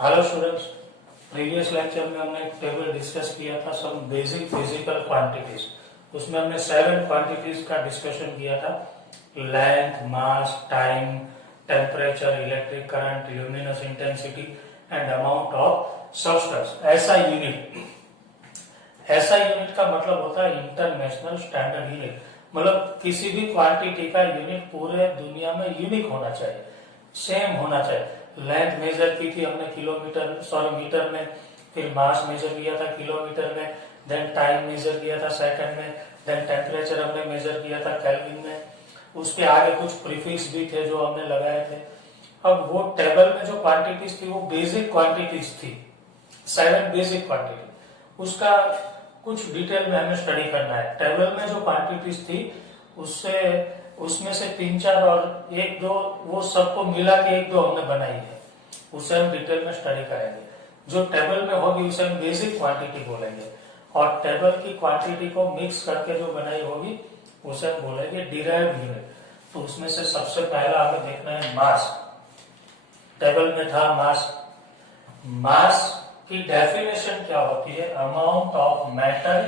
Hello students, previous lecture में हमने एक टेबल डिस्कस किया था सम बेसिक फिजिकल क्वांटिटीज। उसमें हमने 7 क्वांटिटीज का डिस्कशन किया था। Length, mass, time, temperature, electric current, luminous intensity and amount of substance. ऐसा यूनिट का मतलब होता है इंटरनेशनल स्टैंडर्ड यूनिट। मतलब किसी भी क्वांटिटी का यूनिट पूरे दुनिया में यूनिक होना चाहिए, सेम होना चाहिए। लेंथ मेजर की थी हमने मीटर में, फिर मास मेजर किया था किलोमीटर में, देन टाइम मेजर किया था सेकंड में, देन टेम्परेचर हमने मेजर किया था केल्विन में। उसके आगे कुछ प्रीफिक्स भी थे जो हमने लगाए थे। अब वो टेबल में जो क्वांटिटीज थी वो बेसिक क्वांटिटीज थी, 7 बेसिक क्वांटिटी। उसका कुछ डिटेल में हमें स्टडी करना है। टेबल में जो क्वांटिटीज थी उसमें से 3-4 और 1-2 वो सबको मिला के 1-2 हमने बनाई है, उसे हम डिटेल में स्टडी करेंगे। जो टेबल में होगी उसे हम बेसिक क्वांटिटी बोलेंगे, और टेबल की क्वांटिटी को मिक्स करके जो बनाई होगी उसे हम बोलेंगे डिराइव्ड यूनिट। तो उसमें से सबसे पहला हमें देखना है मास। टेबल में था मास की डेफिनेशन क्या होती है? Amount of matter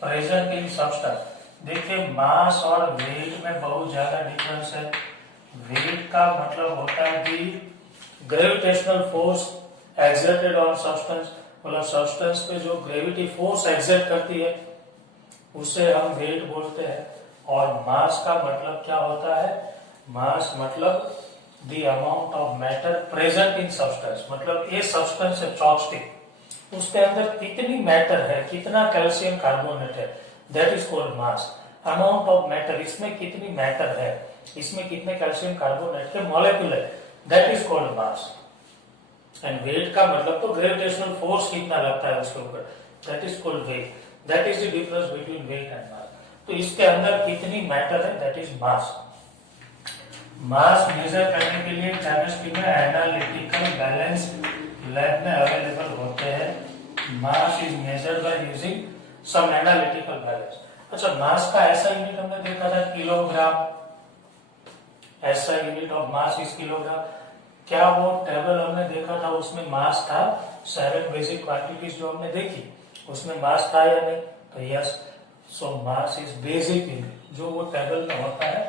present in substance. देखिए, मास और वेट में बहुत ज्यादा डिफरेंस है। वेट का मतलब होता है कि gravitational force exerted on substance, मतलब सब्सटेंस पे जो ग्रेविटी फोर्स एक्सर्ट करती है उसे हम वेट बोलते हैं। और मास का मतलब क्या होता है? मास मतलब the amount of matter present in substance. मतलब ये सब्सटेंस है चॉपस्टिक, उसके अंदर कितनी मैटर है, कितना कैल्शियम कार्बोनेट है, that is called mass. Amount of matter, इसमें कितनी मैटर है, इसमें कितने कैल्शियम कार्बोनेट के मॉलिक्यूल है, that is called mass. And weight का मतलब तो ग्रेविटेशनल फोर्स कितना लगता है उसके ऊपर, that is called weight. That is the difference between weight and mass. तो इसके अंदर कितनी मैटर है, that is mass. Mass measure करने के लिए केमिस्ट्री में एनालिटिकल बैलेंस लैब में अवेलेबल होते हैं। Mass is measured by using some analytical balance. अच्छा, मास का ऐसा यूनिट हमने देखा था किलोग्राम। ऐसा unit of mass is kilogram. क्या वो टेबल हमने देखा था उसमें मास था? 7 बेसिक क्वांटिटीज जो हमने देखी उसमें मास था या नहीं? तो yes. So mass is basic unit. जो वो टेबल में होता है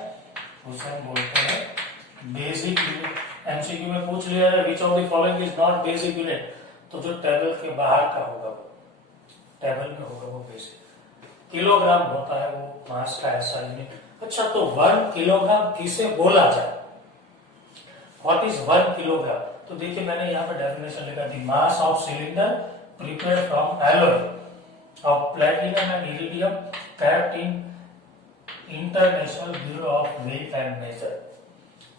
उसे हम बोलते हैं बेसिक यूनिट। एमसीक्यू में पूछ लिया है विच of the following is not basic unit, तो जो टेबल के बाहर का होगा वो टेबल में होगा वो बेसिक। किलोग्राम होता है वो मास का ऐसा यूनिट। अच्छा, तो 1 किलोग्राम किसे बोला जाए? What is 1 kilogram? तो देखिए, मैंने यहाँ पर डेफिनेशन लिखा थी, mass of cylinder prepared from alloy of platinum and iridium kept in international bureau of weight and measure.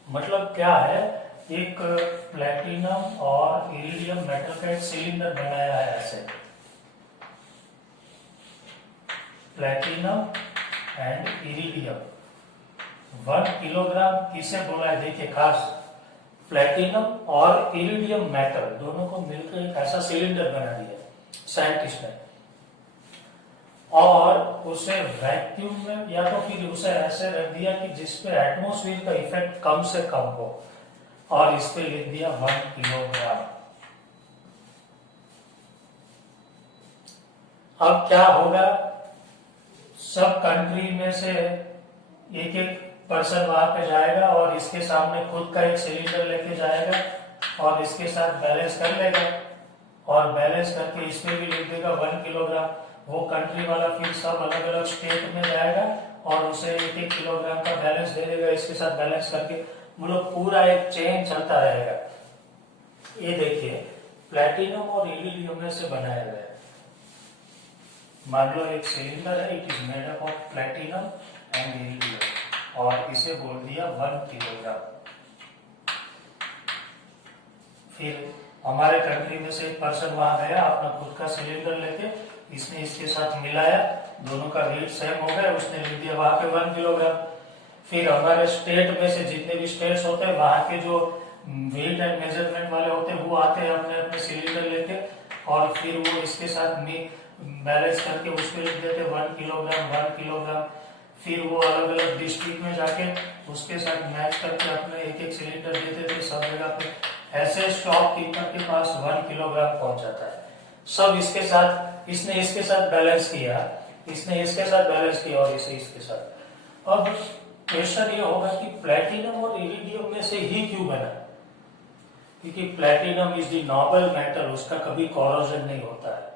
मतलब क्या है? एक प्लैटिनम और इरिडियम मेटल का एक सिलिंडर बनाया है ऐसे, प्लैटिनम एंड इरिडियम। 1 किलोग्राम किसे बोला है? देखिए, खास प्लैटिनम और इरिडियम मेटल दोनों को मिलकर एक ऐसा सिलिंडर बना दिया साइंटिस्ट ने, और उसे वैक्यूम में या तो फिर उसे ऐसे रख दिया कि जिसपे एटमॉस्फेयर का इफेक्ट कम से कम हो, और इस पे लिख दिया 1 किलोग्राम। अब क्या होगा? सब कंट्री में से एक एक पर्सन वहां पे जाएगा और इसके सामने खुद का एक सिलिंडर लेके जाएगा और इसके साथ बैलेंस कर लेगा, और बैलेंस करके इसमें भी लिख देगा 1 किलोग्राम। वो कंट्री वाला फिर सब अलग अलग स्टेट में जाएगा और उसे 1-1 किलोग्राम का बैलेंस दे देगा इसके साथ बैलेंस करके। मतलब पूरा एक चेन चलता रहेगा। ये देखिए, प्लैटिनम और इरिडियम से बनाया गया है। मान लो एक सिलिंडर है, it is made up of platinum and iridium, और इसे बोल दिया 1 किलोग्राम। फिर हमारे कंट्री में से एक पर्सन वहां गया अपना खुद का सिलिंडर लेके, इसने इसके साथ मिलाया, दोनों का वेट सेम हो गया, उसने लिख दिया वहां पे 1 किलोग्राम। फिर हमारे स्टेट में से जितने भी स्टेट्स होते हैं वहां के जो वेट एंड मेजरमेंट वाले होते हैं वो आते हैं अपने अपने सिलिंडर लेके, और फिर वो इसके साथ बैलेंस करके उसमें लिख देते 1 किलोग्राम 1 किलोग्राम। फिर वो अलग अलग डिस्ट्रिक्ट में जाके उसके साथ मैच करके अपने एक एक सिलिंडर देते थे सब जगह पे। ऐसे शॉपकीपर के पास 1 किलोग्राम पहुंच जाता है। सब इसके साथ, इसने इसके साथ बैलेंस किया, इसने इसके साथ बैलेंस किया और इसे इसके साथ। अब क्वेश्चन ये होगा कि प्लेटिनम और इरिडियम में से ही क्यों बना? क्योंकि platinum is the Nobel metal, उसका कभी कोरोजन नहीं होता है।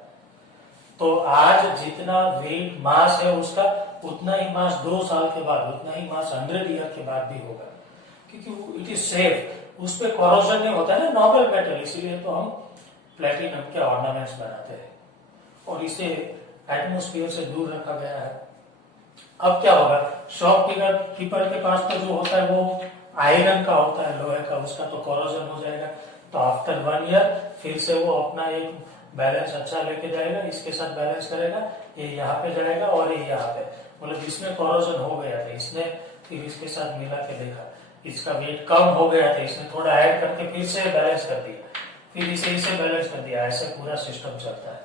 तो आज जितना वेट मास है उसका, उतना ही मास 2 साल के बाद, उतना ही मास 100 ईयर के बाद भी होगा, क्योंकि इट इज सेफ, उस पर कोरोजन नहीं होता है ना, नोबल मेटल। इसीलिए तो हम प्लेटिनम के ऑर्नामेंट्स बनाते हैं और इसे एटमोस्फियर से दूर रखा गया है। अब क्या होगा, शॉपकीपर के पास तो जो होता है वो आयरन का होता है, लोहे का, उसका तो कोरोजन हो जाएगा। तो आफ्टर 1 ईयर फिर से वो अपना एक बैलेंस अच्छा लेके जाएगा, इसके साथ बैलेंस करेगा, ये यहाँ पे जाएगा और ये यहाँ पे। मतलब इसमें कोरोजन हो गया था, इसने फिर इसके साथ मिला के देखा, इसका वेट कम हो गया था, इसने थोड़ा ऐड करके फिर से बैलेंस कर दिया, फिर इसे बैलेंस कर दिया। ऐसे पूरा सिस्टम चलता है।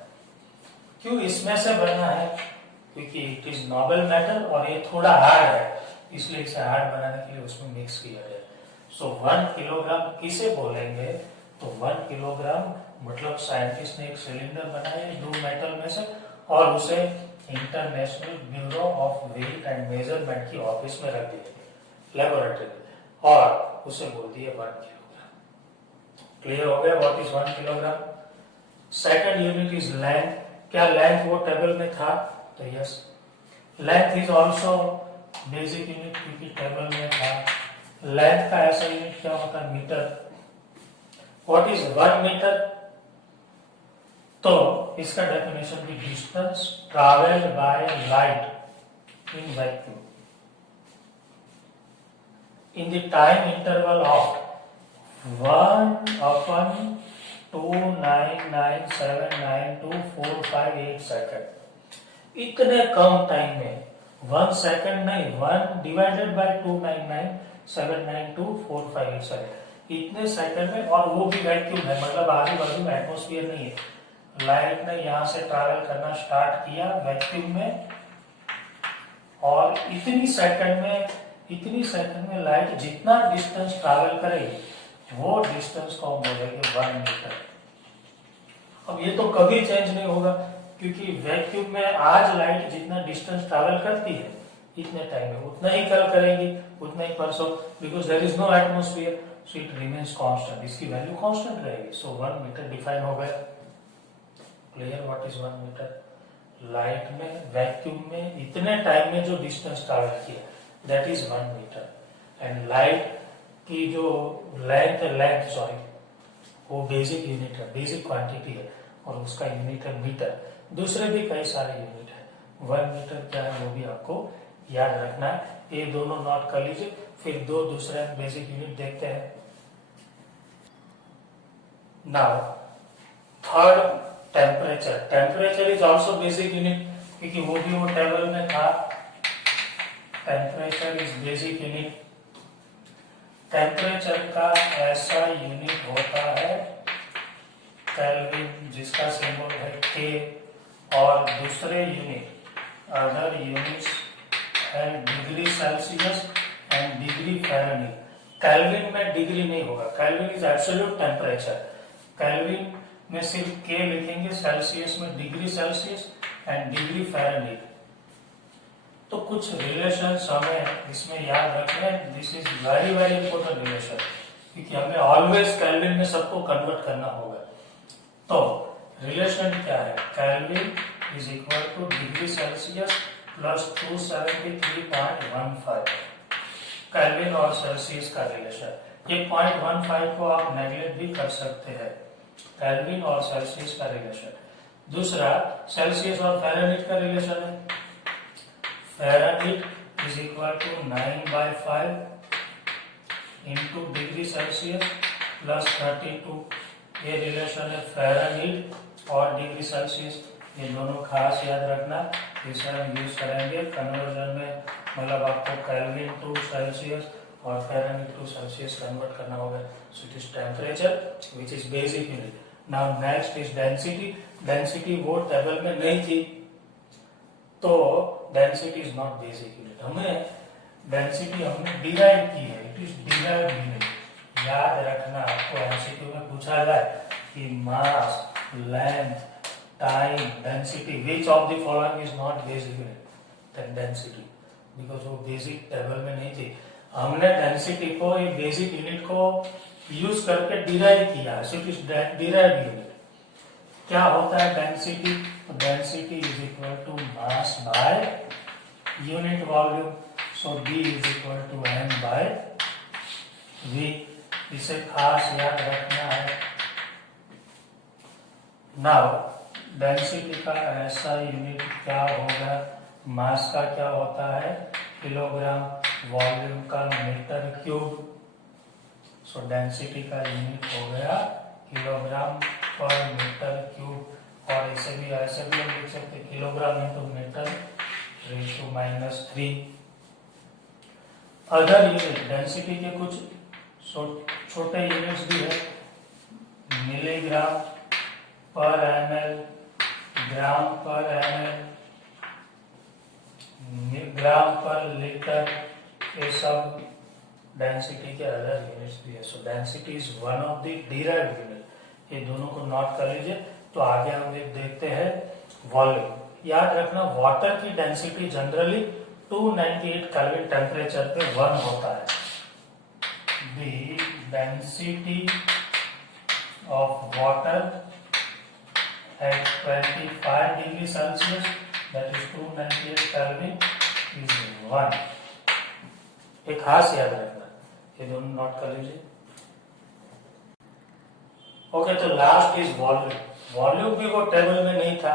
क्यों इसमें से बना है? क्योंकि इट इज नोबल मेटल और ये थोड़ा हार्ड है, इसलिए इसे हार्ड बनाने के लिए उसमें मिक्स किया गया। सो 1 किलोग्राम किसे बोलेंगे? तो 1 किलोग्राम मतलब साइंटिस्ट ने एक सिलेंडर बनाया 2 मेटल में से और उसे international bureau of weight and measurement की ऑफिस में रख दिया, लेबोरेटरी, और उसे बोल दिया 1 किलोग्राम। क्लियर हो गया what is 1 kilogram? Second unit is length. क्या लेंथ वो टेबल में था? तो yes, length is also basic unit, क्योंकि टेबल में था। लेंथ का ऐसा यूनिट क्या होता है? मीटर। What is 1 metre? तो इसका डेफिनेशन भी distance travelled by light in vacuum in the time interval of 1/299792458 second. इतने कम टाइम में 1 सेकंड नहीं, 1 डिवाइडेड बाय 299792458 सेकंड, इतने सेकंड में, और वो भी वैक्यूम है, मतलब आजू बाजू में एटमोस्फियर नहीं है। लाइट ने यहां से ट्रैवल करना स्टार्ट किया वैक्यूम में, और इतनी सेकंड में लाइट जितना डिस्टेंस ट्रैवल करेगी वो डिस्टेंस को हम बोलेंगे 1 मीटर। अब ये तो कभी चेंज नहीं होगा, क्योंकि वैक्यूम में आज लाइट जितना डिस्टेंस ट्रैवल करती है इतने टाइम में, उतना ही कल करेगी, उतना ही परसों, because there is no atmosphere, so it remains constant, इसकी वैल्यू कांस्टेंट रहेगी। सो 1 मीटर डिफाइन हो गया। Clear what is 1 metre? Light में वैक्यूम में इतने टाइम में जो डिस्टेंस ट्रैवल किया that is 1 metre. And light की जो लेंथ वो बेसिक यूनिट है, बेसिक क्वांटिटी है, और उसका यूनिट है मीटर। दूसरे भी कई सारे यूनिट है। 1 मीटर क्या है वो भी आपको याद रखना है। ये दोनों नोट कर लीजिए, फिर 2 दूसरे बेसिक यूनिट देखते हैं। Now third, temperature. Temperature is also basic unit, क्योंकि वो भी वो टेबल में था। Temperature is basic unit. Temperature का ऐसा यूनिट होता है केल्विन, जिसका सिंबल है K, और दूसरे यूनिट अदर यूनिट्स है degree Celsius and degree Fahrenheit. Kelvin में डिग्री नहीं होगा, kelvin is absolute temperature. Kelvin में सिर्फ K लिखेंगे, सेल्सियस में degree Celsius and degree Fahrenheit. तो कुछ रिलेशन हमें इसमें याद रखने, this is very very important relation, क्योंकि हमें ऑलवेज केल्विन में सबको कन्वर्ट करना होगा। तो रिलेशन क्या है? Kelvin is equal two degree Celsius plus 273.15। Kelvin और सेल्सियस का रिलेशन, ये 0.15 को आप नेगलेक्ट भी कर सकते हैं। केल्विन और सेल्सियस का रिलेशन। दूसरा, सेल्सियस और फ़ारेनहीट का रिलेशन है। Fahrenheit is equal to 9/5 into degree Celsius plus 32। ये रिलेशन है फ़ारेनहीट और डिग्री सेल्सियस, ये दोनों खास याद रखना, इसे हम यूज करेंगे कन्वर्जन में। मतलब आपको केल्विन टू सेल्सियस और फ़ारेनहीट टू सेल्सियस कन्वर्ट करना होगा। सो it is temperature which is basic unit. Now next is density. Density वो टेबल में नहीं थी, तो density is not basic unit. हमें डेंसिटी हमने डिराइव की है, इट इज डिराइव यूनिट। याद रखना, आपको एमसीक्यू में पूछा जाए कि mass, length, time, density, which of the following is not basic unit? Density, because वो बेसिक टेबल में नहीं थी। हमने डेंसिटी को, ये बेसिक यूनिट को यूज करके डिराइव किया है, सिर्फ इस डिराइव यूनिट। क्या होता है density? Density is equal to mass by unit volume, so D is equal to m by v। इसे खास याद रखना है। नाउ डेंसिटी का ऐसा यूनिट क्या होगा, मास का क्या होता है किलोग्राम, वॉल्यूम का मीटर क्यूब। सो डेंसिटी का यूनिट हो गया किलोग्राम पर मीटर क्यूब, और इसे भी ऐसे भी हम लिख सकते हैं kilogram into metre raise to -3। Other unit density के कुछ छोटे यूनिट्स भी है, मिलीग्राम पर ml, ग्राम पर ml, ग्राम पर लीटर, ये सब डेंसिटी के अदर यूनिट्स भी है। सो density is one of the derived unit. ये दोनों को नोट कर लीजिए। तो आगे हम देखते हैं वॉल्यूम। याद रखना, वाटर की डेंसिटी जनरली 298 केल्विन टेम्परेचर पे 1 होता है। The density of water at 25 degree Celsius, that is 298 Kelvin, is 1। एक खास याद रखना, ये दोनों नोट कर लीजिए। ओके, तो लास्ट इज वॉल्यूम। वॉल्यूम भी वो टेबल में नहीं था,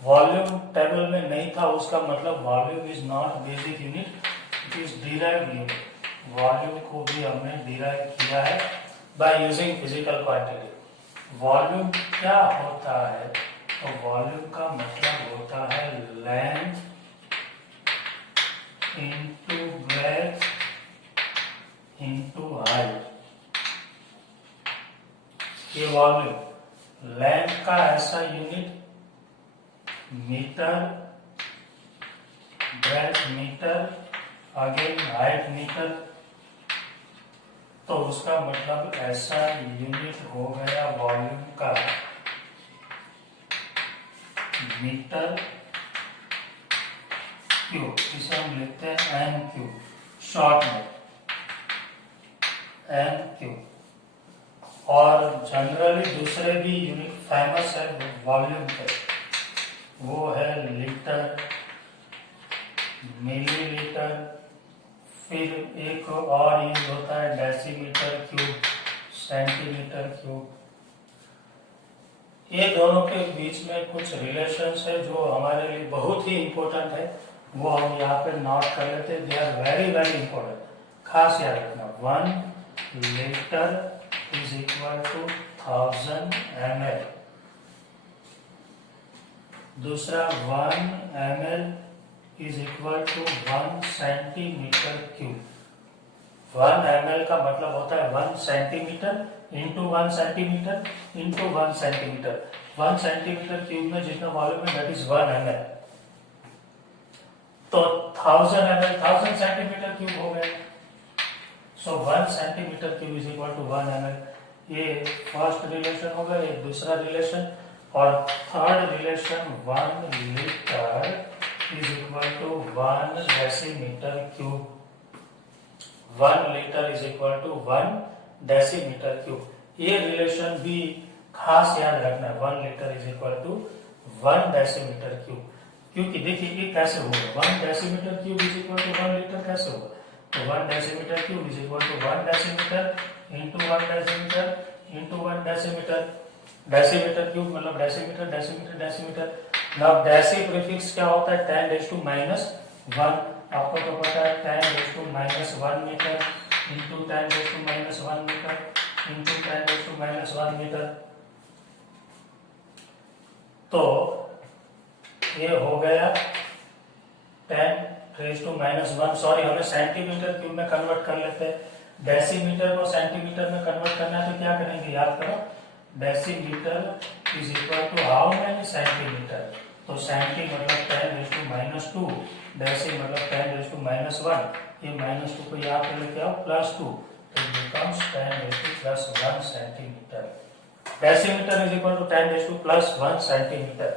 वॉल्यूम टेबल में नहीं था, उसका मतलब volume is not basic unit, it is derived unit. Volume को भी हमने डिराइव किया है by using physical quantity. Volume क्या होता है? तो वॉल्यूम का मतलब होता है length into breadth into height. ये वॉल्यूम, लेंथ का ऐसा unit metre, breadth metre, again height metre, तो उसका मतलब ऐसा यूनिट हो गया वॉल्यूम का मीटर क्यूब। इसे हम लिखते हैं एम क्यूब, शॉर्ट में एम क्यूब। और जनरली दूसरे भी यूनिट फेमस है वॉल्यूम के, वो है लीटर, मिलीलीटर, फिर एक और यूज होता है डेसीमीटर क्यूब, सेंटीमीटर क्यूब। ये दोनों के बीच में कुछ रिलेशंस है जो हमारे लिए बहुत ही इंपॉर्टेंट है, वो हम यहाँ पे नोट कर लेते हैं। They are very very important, खास याद रखना। 1 litre is equal to 1000 ml। दूसरा 1 ml is equal to 1 centimetre cube. 1 ml का मतलब होता है 1 centimetre into 1 centimetre into 1 centimetre. 1 centimetre cube में जितना वॉल्यूम है दैट इज 1 ml। तो 1000 ml 1000 सेंटीमीटर क्यूब हो गए। So 1 centimetre cube is equal to 1 ml। ये फर्स्ट रिलेशन होगा। ये दूसरा रिलेशन, और third relation 1 litre is equal to 1 decimetre cube. 1 litre is equal to 1 decimetre cube. ये रिलेशन भी खास याद रखना है, 1 litre is equal to 1 decimetre cube. क्योंकि देखिए ये कैसे होगा, 1 decimetre cube is equal to 1 litre कैसे होगा? तो 1 decimetre cube is equal to 1 decimetre into 1 decimetre into 1 decimetre. Decimetre cube मतलब decimetre decimetre decimetre. Now deci prefix क्या होता है? 10⁻⁻1। आपको तो पता है 10⁻⁻1 metre into 10⁻⁻1 metre into 10⁻⁻1 metre. तो ये हो गया 10⁻⁻1। सॉरी, हमें सेंटीमीटर क्यूब में कन्वर्ट कर लेते हैं। डेसीमीटर को सेंटीमीटर में कन्वर्ट करना है तो क्या करेंगे, याद करो। Decimetre is equal to how many centimetre? तो सेंटी मतलब 10⁻², डेसी मतलब 10⁻⁻1। ये -2 को यहाँ पे लेके आओ +2, तो becomes 10 raised to plus 1 centimeter. Decimetre is equal to 10 raised to plus 1 centimeter.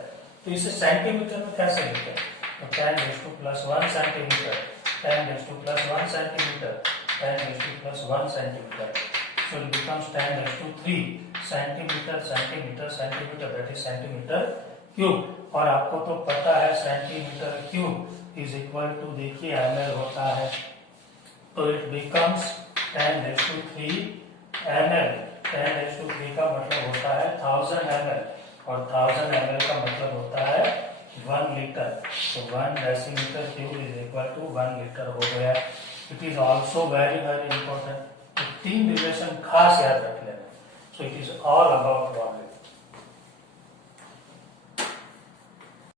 तो इसे सेंटीमीटर में कैसे लिखते हैं? तो 10 raised to plus 1 centimeter, 10 raised to plus 1 centimeter, 10 raised to plus 1 centimeter. So it becomes 10 raised to 3 centimeter, centimeter, centimeter, that is centimeter cube. और आपको तो पता है centimetre cube is equal to, देखिए ml होता है, तो it becomes 10 raised to 3 ml. 10 raised to 3 का मतलब होता है 1000 ml, और 1000 ml का मतलब होता है 1 लीटर. तो 1 decimetre cube is equal to 1 litre हो गया. It is also very very important. तो तीन रिलेशन खास याद रख लेना. So it is all about volume.